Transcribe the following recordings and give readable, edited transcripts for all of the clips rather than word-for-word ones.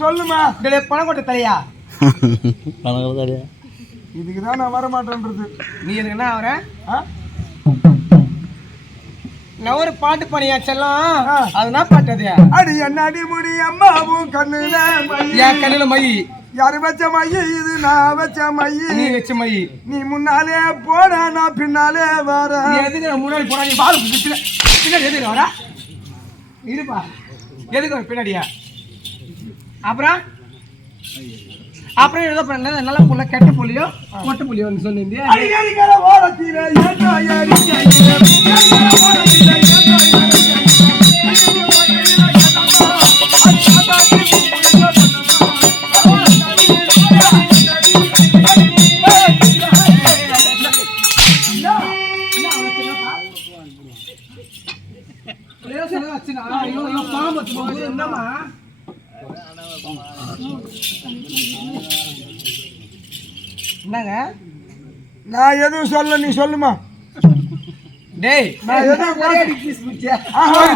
சொல்லுமா பணம் கொட்ட தலையா இதுக்குதான் நான் வர மாட்டேன்றது. நீ எனக்கு என்ன அவர நான் ஒரு பாட்டு பண்ணியாச்செல்லாம் அதுதான் பாட்டது. அடி என்ன அடி முடி அம்மாவும் கண்ணுல என் கண்ணுல மை யாரு வச்ச மைய இது நான் வச்ச மைய நீ வச்ச மை. நீ முன்னாலே போன நான் பின்னாலே வர. எதுக்கு முன்னாடி போனா நீ பால் பின்னாடி எதுக்கு வர இருப்பா எதுக்கு பின்னாடியா அப்புறம் அப்புறம் ஏதோ பண்ண நல்ல புள்ள கெட்ட புள்ளியோ மொட்டை புள்ளியோ சொன்னீங்க. என்னமா என்னங்க நான் எதுவும் சொல்ல நீ சொல்லுமா. டேய் நான் எதுவும்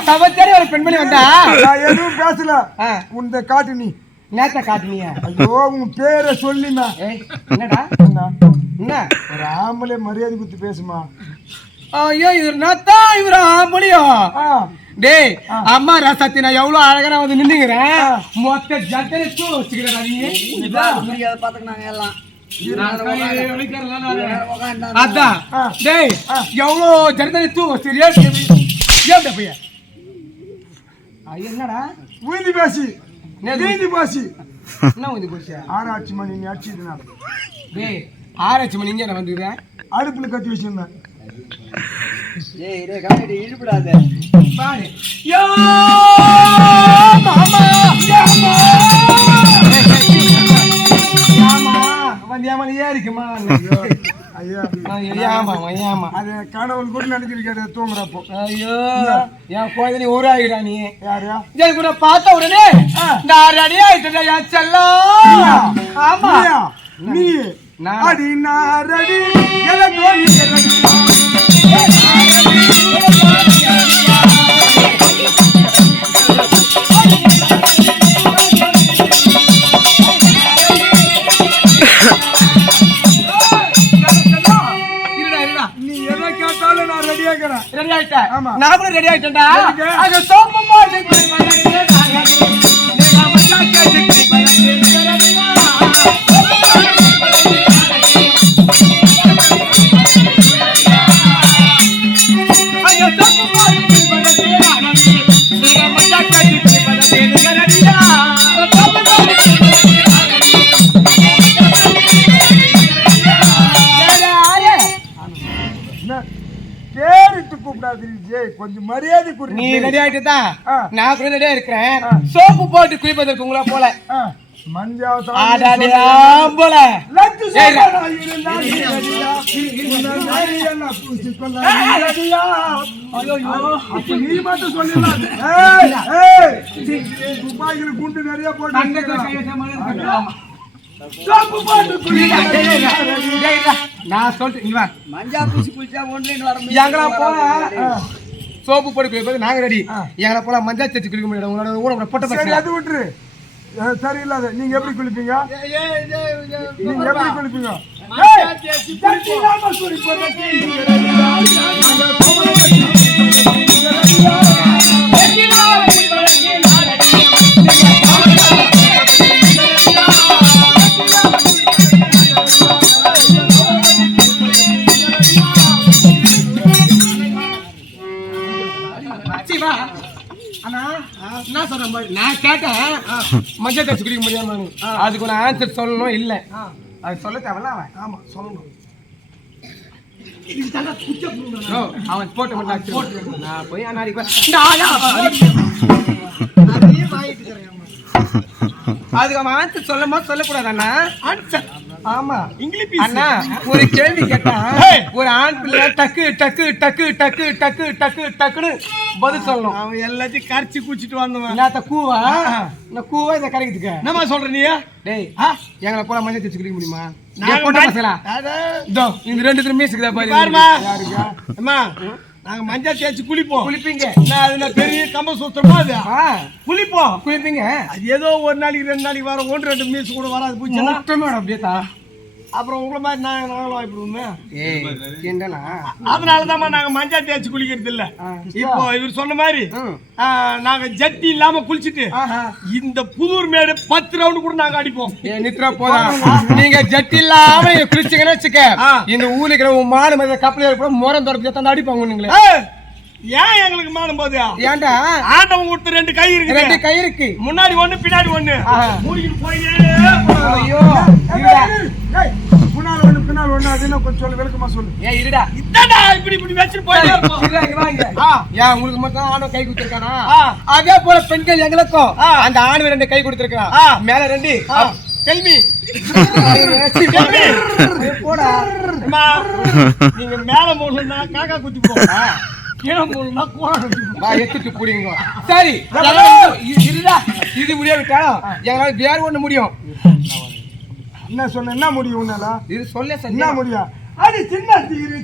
சமச்சாரி ஒரு பெண்மணி வந்தா நான் எதுவும் பேசல. உன்னை காட்டு நீ நேத்த காட்டுனியா. ஐயோ உன் பேரை சொல்லிமா. என்னடா என்ன ஒரு ஆம்பளை மரியாதை கொடுத்து பேசுமா. ஐயோ இது நாத்தா இவர ஆம்பளையோ. டேய் அம்மா ராசாத்தி நான் எவ்வளவு அழகா வந்து நின்னுங்கிறேன். மொத்த ஜட்டரை வச்சுக்கிறேன் நீ பாத்துக்கினாங்க எல்லாம். அதான் டேய் எவ்வளோ ஜட்டரை வச்சுக்கிறியா பையன். என்னடா ஊந்தி பேசி நீந்தி பேசி என்ன ஊந்தி பேசி ஆராய்ச்சி மணி நீ அடிச்சுதுனா. டேய் ஆராய்ச்சி மணி இங்கே நான் வந்துடுறேன் அடுப்புல கட்டி வச்சிருந்தேன். இழுப்படாத பாரு யோ மாமா ஏறிக்குமா. ஐயா அது கணவன் கூட நினைச்சிருக்காரு தூங்குறப்போ. ஐயோ என் குழந்தை ஊராகிடா நீ. யாரையா கூட பார்த்த உடனே நான் ரெடி ஆயிட்டேன் என் செல்லம். ஆமா நீ அடி நான் ரெடி ரெடி ஆயிட்டேன். நான் கூட ரெடி ஆயிட்டேன்டா. அது சோப்பு போட்டு கொஞ்சம் மரியாதை குறி. நீ ரெடி ஆயிட்டுதா நான் கூட ரெடியா இருக்கிறேன். சோப்பு போட்டு குளிப்பதற்கு உங்களா போல போல நீ மட்டும் சொல்லு. துப்பாக்கில குண்டு நிறைய போட்டு நான் சொல்லிட்டு மஞ்சா பூசி குளிச்சா எங்களா போல சோப்பு போட்டு குளிப்பது நாங்க ரெடி. எங்களை போல மஞ்சா தேய்ச்சி குளிக்க முடியாது. உங்களோட பொட்ட அது விட்டுரு. சரியில்லாத நீங்க எப்படி குளிப்பீங்க? நீங்க எப்படி குளிப்பீங்க? நான் கேட்டேன் மஞ்சள் தேய்ச்சி குடிக்க முடியாம. அதுக்கு ஒரு ஆன்சர் சொல்லணும். இல்ல அது சொல்ல தேவையில்ல. அவன் ஆமா சொல்லணும். அவன் போட்டு மட்டும் நான் போய் அதுக்கு அவன் ஆன்சர் சொல்லமா சொல்லக்கூடாது. அண்ணா ஆன்சர் ஆமா இங்கிலீஷ் அண்ணா ஒரு கேள்வி கேட்டா ஒரு ஆண் பிள்ளை டக்கு டக்கு டக்கு டக்கு டக்கு டக்கு டக்குன்னு பதில் சொல்லணும். அவன் எல்லாத்தையும் கரைச்சி குச்சிட்டு வந்தவன். நான் கூவா நான் கூவா இதை கரைக்கிறதுக்கு என்னமா சொல்ற நீ? டேய் எங்களை போல மஞ்சள் தேய்ச்சி குடிக்க முடியுமா? இந்த ரெண்டு மீசுக்குதா பாருமா. அம்மா நாங்க மஞ்சள் தேய்ச்சி குளிப்போம். குளிப்பீங்க? நான் அதுல பெரிய கம்ப சுத்தமா அது குளிப்போம். குளிப்பீங்க? அது ஏதோ ஒரு நாளைக்கு 2 நாளைக்கு வர 1-2 மீசு கூட வராது. பூச்சி அப்படியே தான். அப்புறம் உங்களை மாதிரி நாங்களும் வாய்ப்புடுவோமே. அதனாலதான் நாங்க மஞ்சள் தேய்ச்சி குளிக்கிறது இல்ல. இப்போ இவர் சொன்ன மாதிரி நாங்க ஜட்டி இல்லாம குளிச்சுட்டு இந்த புதூர் மேடு 10 ரவுண்ட் கூட நாங்க அடிப்போம். நித்ரா போதும். நீங்க ஜட்டி இல்லாம குளிச்சீங்கன்னு வச்சுக்க, இந்த ஊர்ல இருக்கிற மாடு மாதிரி கப்பல கூட மோரம் தொடர்பு அடிப்பாங்க. நீங்களே ஏன் எங்களுக்கு மாடும் போது? ஏன்டா ஆண்டவன் கொடுத்த 2 கை இருக்கு. 2 கை இருக்கு. முன்னாடி 1 பின்னாடி 1. ஐயோ முன்னாடி 1 பின்னாடி 1 அதுனா கொஞ்சம் சொல்லு, விளக்கமா சொல்லு. ஏய் இருடா, இதாடா இப்படி வெச்சிட்டு போயிட்டே இருப்போம். இங்க வாங்க. ஏன் உங்களுக்கு மட்டும் ஆணவ கை கொடுத்திருக்கானா? அதே போல பெண்கள் எங்களுக்கும் அந்த ஆணவ 2 கை கொடுத்திருக்கான். மேல 2 கேள்வி போடா. நீங்க மேல மூணுனா காக்கா குத்தி போறா, கீழே மூணுனா கோரா குத்தி போ. எத்துட்டு புடிங்க. சரி இருடா, இது முடிய விட்டாலும் எங்களால வேற ஒண்ணு முடியும். என்ன சொன்ன? என்ன முடியும் உன்னால? இது சொல்ல என்ன முடியும்? அது சின்ன தீரு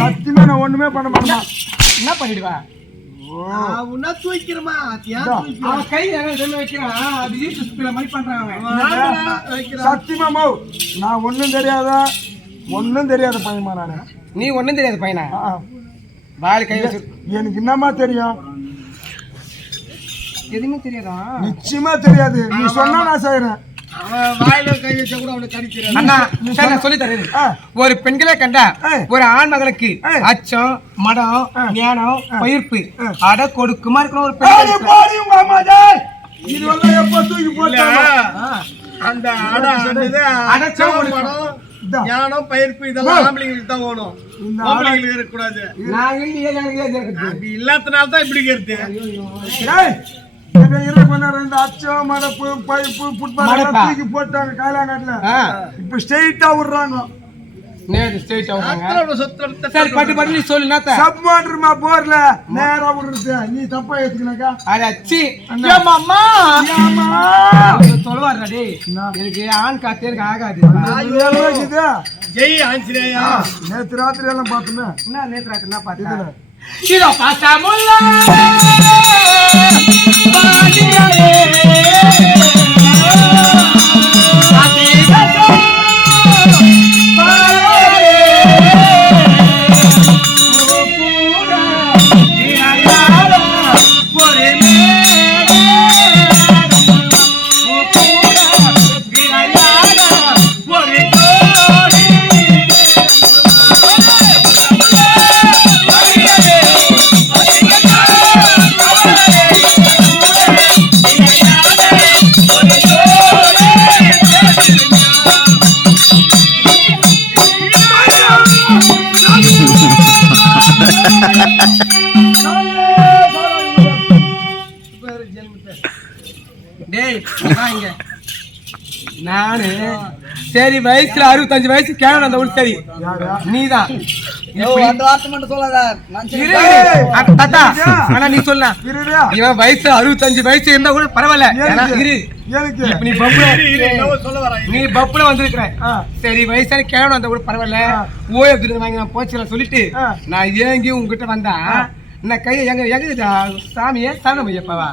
சத்தியமா நான் ஒண்ணுமே பண்ண மாட்டேன். என்ன பண்ணிடுவா? சத்தியமா நான் ஒண்ணும் தெரியாத பையமா நானு. நீ ஒண்ணும் தெரியாத பையனா? வாழை கை வச்சு எனக்கு என்னமா தெரியும்? எதுவுமே தெரியாதா? நிச்சயமா தெரியாது. நீ சொன்னா நான் செய்யறேன். ஒரு பெண்களை கண்டா ஒரு ஆண் மகளுக்கு அச்சம், மடம், ஞானம், பயிர்ப்பு அட கொடுக்குமா இருக்கணும். ஒரு ஞானம், பயிர்ப்பு இதெல்லாம் ஆம்பளைங்களுக்கு தான் ஓடும், ஆம்பளைங்களுக்கு இருக்கக்கூடாது. இல்லாதனால்தான் இப்படி இருக்கு. அச்சம், மடப்பு, பைப்பு, தூக்கி போட்டாங்க காலாங்காட்டுல. இப்ப ஸ்ட்ரெயிட்டா விடுறாங்க. போர்ல நேரா விடுறது. நீ தப்பா ஏத்துக்கனாக்கா எனக்கு ஆண் காத்தே எனக்கு ஆகாது. ஜெய் ஆஞ்சநேயா. நேத்து ராத்திரி எல்லாம் பார்த்தோமே. என்ன நேத்து ராத்திரி என்ன பார்த்தேன்? நானு சரி வயசுல 65 வயசு கேவலம் அந்த ஊர் சரி நீதான் அந்த வார்த்தை மட்டும் சொல்லாத இரு, தாத்தா ஆனா நீ சொல்ல இவன் வயசு 65 வயசு இருந்தா கூட பரவாயில்ல ஏன்னா இரு இப்ப நீ பப்புல வந்திருக்கிற சரி வயசான கேவலம் அந்த கூட பரவாயில்ல ஓய விருது வாங்கி நான் போச்சுல சொல்லிட்டு நான் ஏங்கி உங்ககிட்ட வந்தா நான் கையை எங்க சாமியே சாமி ஐயப்பாவா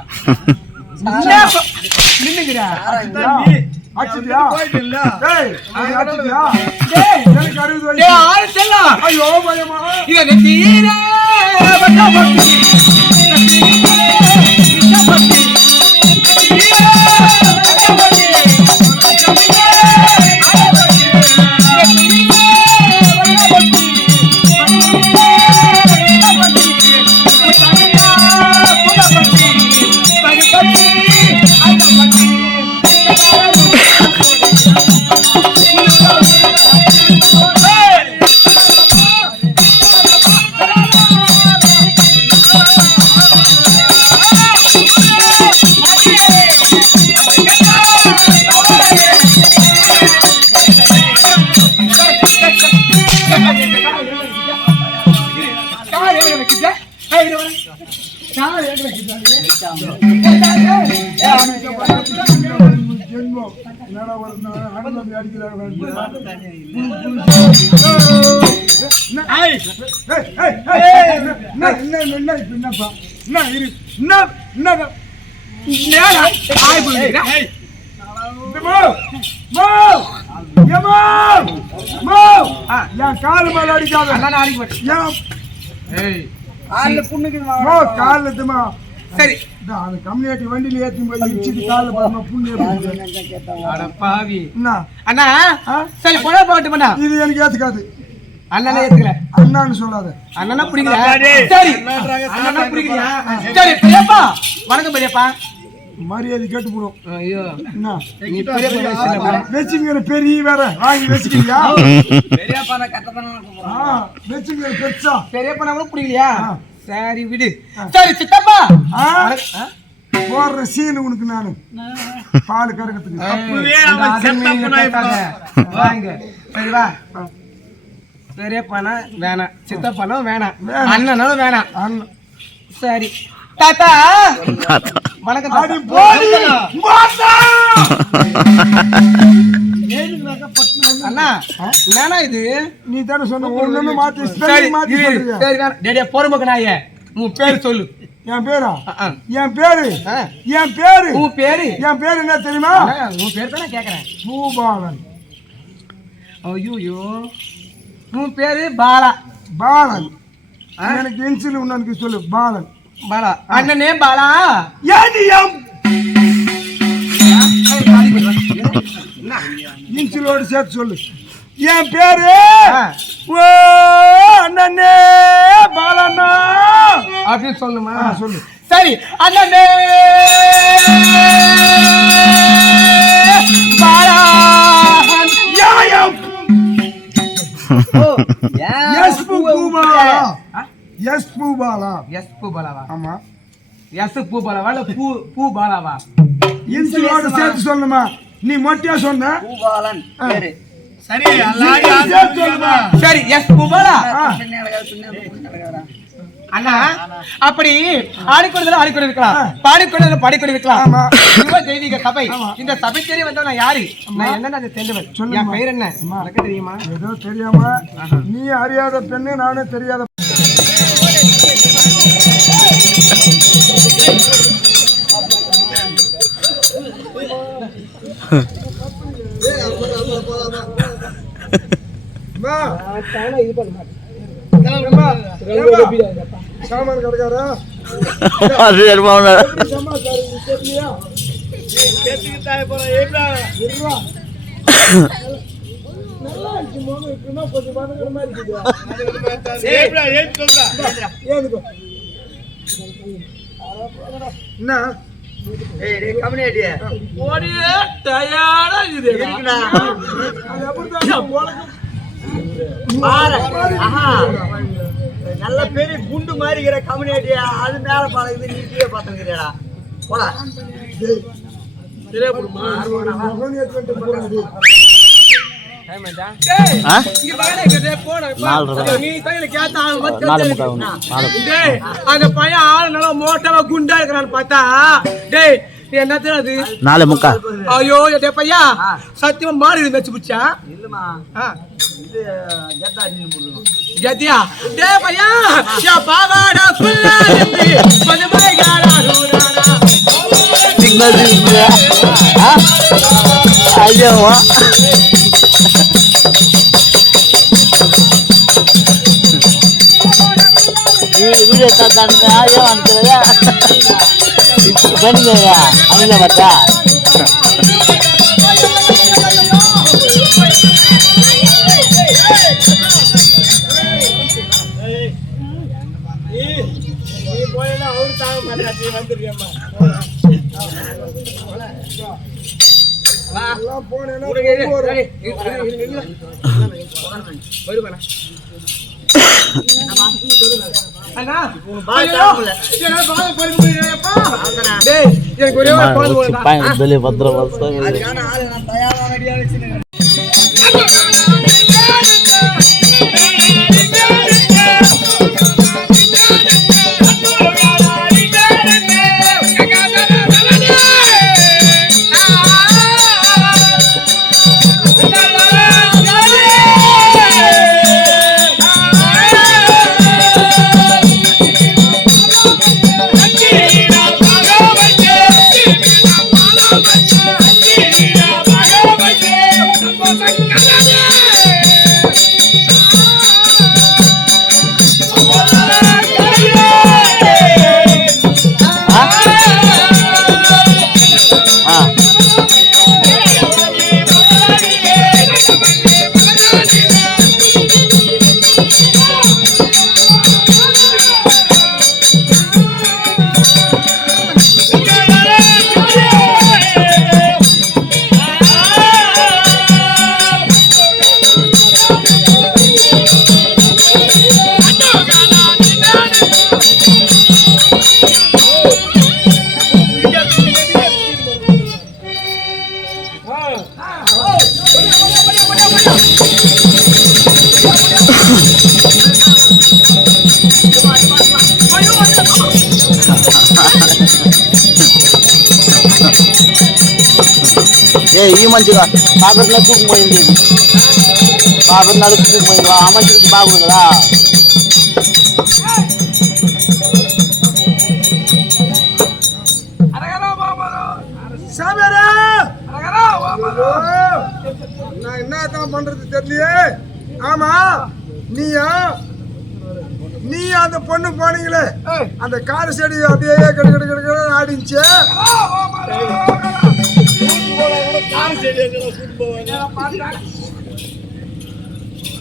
நின்னுங்கிறா காலு மேல அடிக்காத காலத்துமா சரி கம்யூனிட்டி வண்டியில ஏற்றி போய் கால புண்ணு பாவி அண்ணா சரி போட போட்டுமா இது எனக்கு ஏத்துக்காது அண்ணனே ஏத்துக்கல அண்ணான்னு சொல்லாத அண்ணனா பிடிக்கல சரி அண்ணனா பிடிக்கல சரி பெரியப்பா வணக்கம் பெரியப்பா மரியாதை கேட்டு போடும் ஐயோ என்ன நீ பெரியப்பா வெச்சிங்கற பெரிய வேற வாங்கி வெச்சிக்கிறியா பெரியப்பா நான் கட்டப்பன கூப்பிடுறேன் வெச்சிங்கற பெருசா பெரியப்பா நான் பிடிக்கலையா சரி விடு சரி சித்தப்பா போற சீன் உனக்கு நானு பால் கறக்கிறதுக்கு அப்பவே அவன் செத்தப்பனாயிட்டாங்க வாங்க சரி வா பெரியப்பானா வேணாம் சித்தப்பானும் வேணாம் அண்ணனும் வேணாம் அண்ணன் சரி தாத்தா வணக்கம் அண்ணா வேணா இது நீ தானே சொன்ன ஒண்ணு மாத்தி சரி பொறுமக்கு நாயே உன் பேரு சொல்லு என் பேரா என் பேரு உன் பேரு என் பேரு என்ன தெரியுமா உன் பேரு தானே கேக்குறேன் பூபாலன் ஐயோ உன் பேரு பாலா பாலன் எனக்கு இன்சில் உனக்கு சொல்லு பாலன் பாலா அண்ணனே பாலா இன்சிலோடு சேர்த்து சொல்லு என் பேரு அண்ணனே பாலண்ணா அப்படின்னு சொல்லுமா சொல்லு சரி அண்ணனே பாலா எஸ் பூபாலா எஸ் பூபாலாவா ஆமா எஸ் பூபாலாவா இல்ல பூபாலாவா இன்சிலோட சேர்த்து சொல்லுமா நீ மொட்டையா சொன்ன பூபாலன் பேரு சரி எல்லாரும் சேர்த்து சொல்லுமா சரி எஸ் பூபாலா அண்ணா அப்படி ஆடிக்கொண்டதுல ஆடிக்கொண்டு இருக்கலாம் பாடிக்கொண்டதுல பாடிக்கொண்டு இருக்கலாம் இவ தெய்வீக சபை இந்த சபை தேடி வந்தவன் நான் யாரு நான் என்னன்னு அதை தெரிஞ்சவன் என் பெயர் என்ன எனக்கு தெரியுமா ஏதோ தெரியாம நீ அறியாத பெண்ணு நானே தெரியாத சாமான் கடைக்காரா நல்ல பெரிய குண்டு மாதிரி இருக்கிற கம்யூனிட்டியா அது மேல பழகுது நீ கீழே பார்த்துக்கிறா போடா இங்க வாடா, இங்க போடா, நீ கையில கேட்டா அந்த பையன் ஆளு நல்லா மோட்டவா குண்டா இருக்கிறான்னு பார்த்தா, டேய் நீ என்ன தெரியாது 4:45. ஐயோ டே பையா சத்தியமா மாடு வச்சு பிடிச்சா இல்லம்மா இது கத்தியா டே பையா யா பாவாடா குல்லாடி மதுமை காரா ஹூரானா சிக்னல் ஐயோ வீடியோ தாத்தாங்க ஐயோ அனுப்புறதா பண்ணுங்க அவங்க பார்த்தா வெளியே 10 வருஷம் ఈ మంచిగా కాకరలో తూకుపోయింది కాకర నడుపు తూకుపోయింది ఆ మంచికి బాగుంది కదా நான் என்னதான் பண்றது தெரியலையே. ஆமா நீ அந்த பொண்ணு போனீங்களே அந்த கார செடி அப்படியே கிட ஆடிச்சு.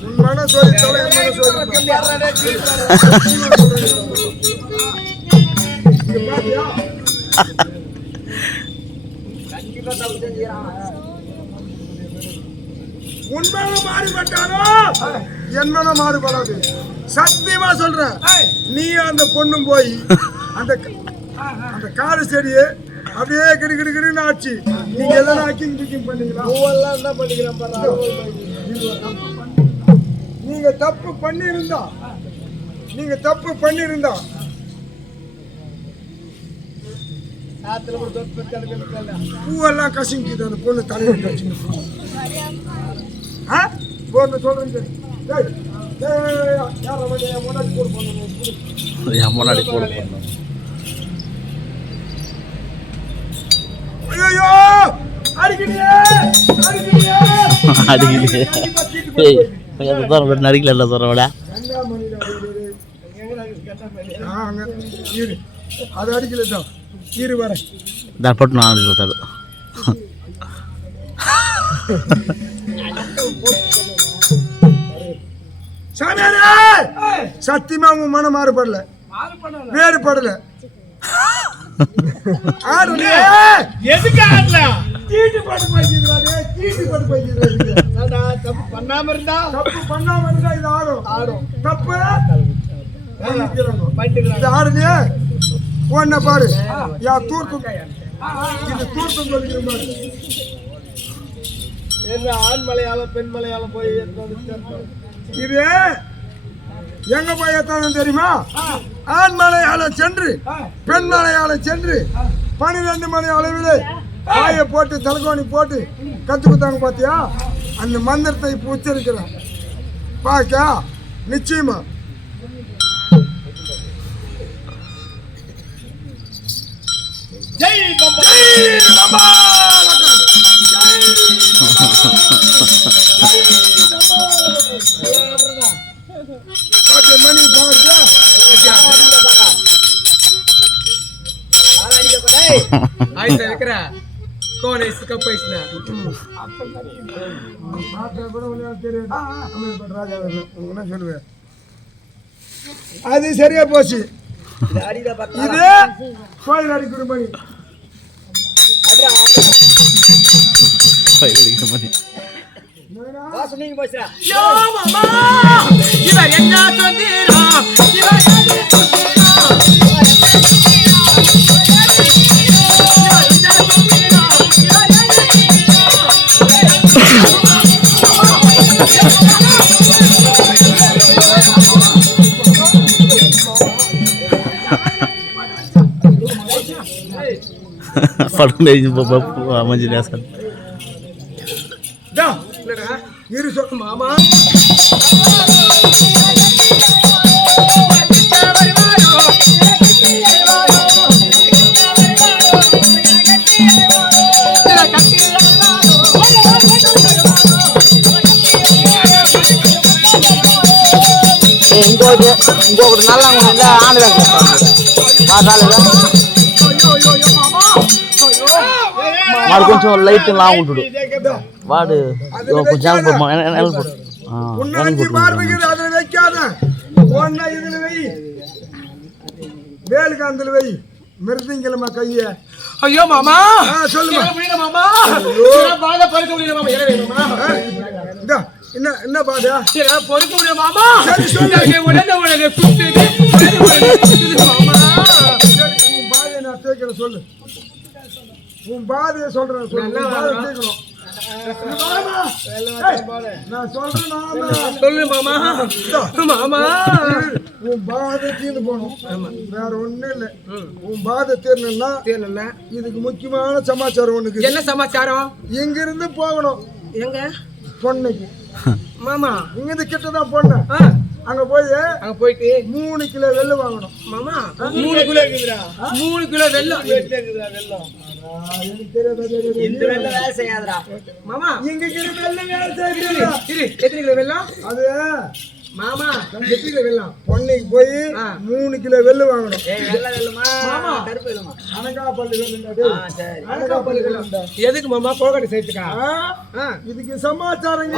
உன் மன சொல்லி தொலை உண்மையில மாறுபட்டாலும் என் மனம் மாறுபடாது. சத்தியமா சொல்றேன். நீ அந்த பொண்ணும் போய் அந்த கார செடியை அப்படியே கிடுகிடுன்னு ஆச்சு. நீங்க எல்லாம் ஆக்கிங் பிக்கிங் பண்ணீங்களா? என்ன பண்ணிக்கிறேன். நீங்க தப்பு பண்ணிருந்தா பூவெல்லாம் கசிங்கிது அந்த பொண்ணு தலையில கட்சி சொல்றேன். முன்னாடி போட ஐயோ அடிக்கலையே நடிக்கல சொல்றவட அது அடிக்கலதான் இரு வரேன் போட்டு நான் கொடுத்தாரு சத்தியமா உன் மனம் மாறுபடல வேறுபடல. எதுக்கு ஆடல தீட்டு பாட்டு தப்பு பண்ணாம இருந்தா இது ஆடும். தப்பு ஆடுனே ஒன்ன பாரு யா தூர்த்து இது தூர்த்தம் சொல்லிக்கிற மாதிரி. என்ன ஆண் மலையாளம் பெண் மலையாளம் போய் இது எங்க போய் எத்தாலும் தெரியுமா? ஆண் மலையாளம் சென்று பெண் மலையாளம் சென்று 12 மணி அளவில் காய போட்டு தலகோணி போட்டு கத்து கொடுத்தாங்க பாத்தியா? அந்த மந்திரத்தை இப்போ உச்சரிக்கிறேன் பாக்கா நிச்சயமா. ஜெய் பம்பா மணி பாருங்க ஆயிட்ட இருக்கிற கோனை கப் ஐஸ்னா மாற்ற கூட உங்களுக்கு தெரியாது. அமீர்பட் ராஜா என்ன சொல்லுவேன்? அது சரியா போச்சு. இது கோயில் அடிக்கிற மணி. நீங்க பேசுறா யோ மாமா இவர் என்ன சொந்தீரா இவர் என்ன சொந்தீரா పడుకుంటే మంచి చేస్తాను இரு சொல் மாமா ఇంకొకటి నల్లంగా ఆంధ్ర రాలేదా వాడు కొంచెం లైట్ లా ఉంటాడు వాడు కొంచెం உன்னாச்சி பார்வைக்கு அதை வைக்காத. ஒன்னா இதுல வை, வேலுக்காந்தல வை, மிருதிங்கிழமை கைய. ஐயோ மாமா சொல்லுமா மாமா பாத பறிக்க முடியல மாமா. எனவே மாமா என்ன பாதா பொறுக்க முடியல மாமா. உடனே உடனே குத்துது மாமா. உன் பாதையை நான் தேய்க்கிறேன் சொல்லு. உன் பாதையை சொல்றேன் சொல்லு. நான் சொல்றேன் சொல்லு மாமா. மாமா உன் பாதை தீர்ந்து போகணும், வேற ஒண்ணும் இல்ல. உன் பாதை தீரணும்னா இதுக்கு முக்கியமான சமாச்சாரம் ஒண்ணுக்கு. என்ன சமாச்சாரம்? இங்க இருந்து போகணும் எங்க பொண்ணுக்கு. மாமா இங்க இருந்து கிட்டதான் பொண்ணு. அங்க போயிட்டு 3 கிலோ வெள்ளு வாங்கணும். மாமா 3 கிலோ இருக்குதுடா. 3 கிலோ வெல்லம் எனக்கு தெரியாது. இந்த வெள்ள வேலை செய்யாதடா மாமா. இங்க கிட்ட வெள்ளு வேலை செய்யுது. எத்தனை கிலோ வெல்லம் அது மாமா? எத்தனை கிலோ வெல்லம்? பொண்ணுக்கு போய் 3 கிலோ வெள்ளு வாங்கணும். வெள்ள வெள்ளமா மாமா கருப்பு வெள்ளமா? அனகாப்பள்ளி வெள்ளுண்டா. சரி அனகாப்பள்ளி வெள்ளுண்டா. எதுக்கு மாமா? கோகடி சேர்த்துக்கா. இதுக்கு சமாச்சாரம்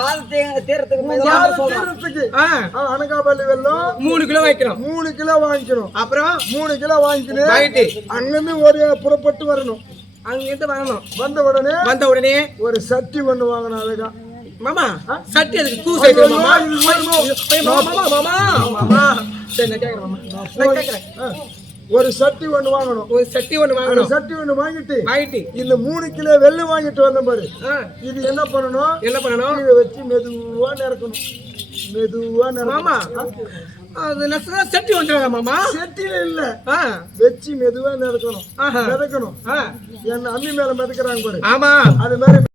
பாதத்தை தீரத்துக்கு அனகாப்பள்ளி வெள்ளம் 3 கிலோ வைக்கணும். 3 கிலோ வாங்கிக்கணும். அப்புறம் 3 கிலோ வாங்கிக்கணும். வாங்கிட்டு அங்கிருந்து ஒரு புறப்பட்டு வரணும். அங்கிருந்து வரணும். வந்த உடனே ஒரு சட்டி ஒண்ணு வாங்கணும். அழகா மாமா சட்டி அதுக்கு தூ சேர்த்து மாமா. மாமா மாமா சரி நான் கேக்குறேன் மாமா. நான் கேக்குறேன். ஒரு சட்டி ஒண்ணு வாங்கணும். ஒரு சட்டி ஒண்ணு வாங்கணும். சட்டி ஒண்ணு வாங்கிட்டு வாங்கிட்டு இந்த 3 கிலோ வெள்ளு வாங்கிட்டு வந்த பாரு. இது என்ன பண்ணணும்? கீழே வச்சு மெதுவா நிறக்கணும். மாமா அது நசனா சட்டி வந்துறாங்க மாமா. சட்டில இல்ல, வச்சு மெதுவா நிறக்கணும். மிதக்கணும். என்ன அம்மி மேல மிதக்குறாங்க பாரு. ஆமா அது மாதிரி